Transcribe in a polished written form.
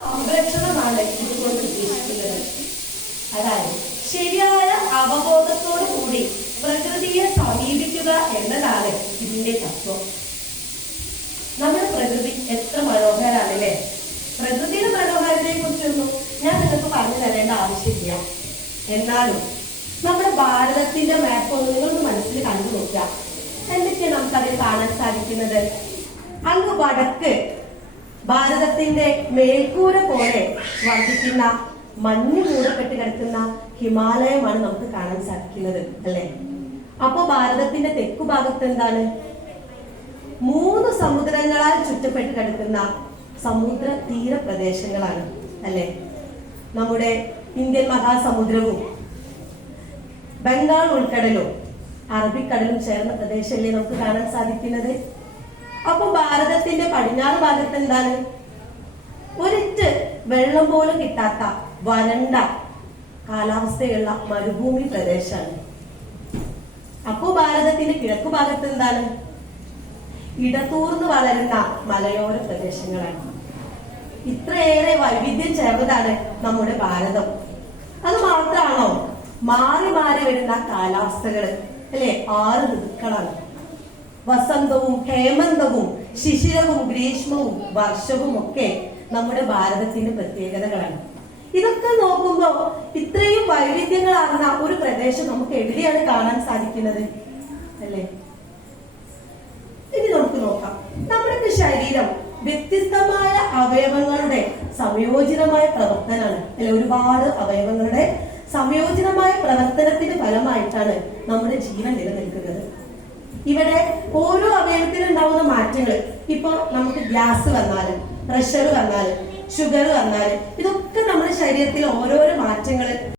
സംരക്ഷണമാണ് ഇതുകൊണ്ട് ഉദ്ദേശിക്കുന്നത്. അതായത് ശരിയായ അവബോധത്തോടു കൂടി പ്രകൃതിയെ സമീപിക്കുക എന്നതാണ് ഇതിന്റെ തത്വം. നമ്മുടെ പ്രകൃതി എത്ര മനോഹരാണല്ലേ. പ്രകൃതിയുടെ മനോഹാരിതയെ കുറിച്ചൊന്നും ഞാൻ നിങ്ങൾക്ക് പറഞ്ഞു തരേണ്ട ആവശ്യമില്ല. എന്നാലും നമ്മുടെ ഭാരതത്തിന്റെ മാപ്പ് ഒന്ന് നിങ്ങളൊന്ന് മനസ്സിൽ കണ്ടു നോക്കുക. എന്തൊക്കെയാണ് നമുക്കതിൽ കാണാൻ സാധിക്കുന്നത്? അങ്ങ് വടക്ക് ഭാരതത്തിന്റെ മേൽക്കൂര പോലെ വർദ്ധിക്കുന്ന മഞ്ഞ് മൂടപ്പെട്ട് കിടക്കുന്ന ഹിമാലയമാണ് നമുക്ക് കാണാൻ സാധിക്കുന്നത്, അല്ലെ? അപ്പോ ഭാരതത്തിന്റെ തെക്കു ഭാഗത്ത് എന്താണ്? 3 സമുദ്രങ്ങളാൽ ചുറ്റപ്പെട്ട് കിടക്കുന്ന സമുദ്ര തീര പ്രദേശങ്ങളാണ്, അല്ലെ? നമ്മുടെ ഇന്ത്യൻ മഹാസമുദ്രവും ബംഗാൾ ഉൾക്കടലും അറബിക്കടലും ചേർന്ന പ്രദേശമല്ലേ നമുക്ക് കാണാൻ സാധിക്കുന്നത്. അപ്പൊ ഭാരതത്തിന്റെ പടിഞ്ഞാറ് ഭാഗത്ത് എന്താണ്? ഒരിറ്റ് വെള്ളം പോലും കിട്ടാത്ത വരണ്ട കാലാവസ്ഥയുള്ള മരുഭൂമി പ്രദേശമാണ്. അപ്പോ ഭാരതത്തിന്റെ കിഴക്കു ഭാഗത്ത് എന്താണ്? ഇടതൂർന്ന് വളരുന്ന മലയോര പ്രദേശങ്ങളാണ്. ഇത്രയേറെ വൈവിധ്യം ചേർന്നതാണ് നമ്മുടെ ഭാരതം. അത് മാത്രമാണോ? മാറി മാറി വരുന്ന കാലാവസ്ഥകള്, അല്ലെ? 6 ഋതുക്കളാണ്. വസന്തവും ഹേമന്തവും ശിശിരവും ഗ്രീഷ്മവും വർഷവും ഒക്കെ നമ്മുടെ ഭാരതത്തിന്റെ പ്രത്യേകതകളാണ്. ഇതൊക്കെ നോക്കുമ്പോ ഇത്രയും വൈവിധ്യങ്ങളാർന്ന ഒരു പ്രദേശം നമുക്ക് എവിടെയാണ് കാണാൻ സാധിക്കുന്നത്, അല്ലെ? ഇനി നമുക്ക് നോക്കാം. നമ്മുടെ ശരീരം വ്യത്യസ്തമായ അവയവങ്ങളുടെ സംയോജിതമായ പ്രവർത്തനമാണ്, അല്ലെ? ഒരുപാട് അവയവങ്ങളുടെ സംയോജിതമായ പ്രവർത്തനത്തിന്റെ ഫലമായിട്ടാണ് നമ്മുടെ ജീവൻ നിലനിൽക്കുന്നത്. ഇവിടെ ഓരോ അവയവത്തിനുണ്ടാവുന്ന മാറ്റങ്ങൾ, ഇപ്പൊ നമുക്ക് ഗ്യാസ് വന്നാല്, പ്രഷർ വന്നാല്, ഷുഗർ വന്നാല്, ഇതൊക്കെ നമ്മുടെ ശരീരത്തിൽ ഓരോരോ മാറ്റങ്ങൾ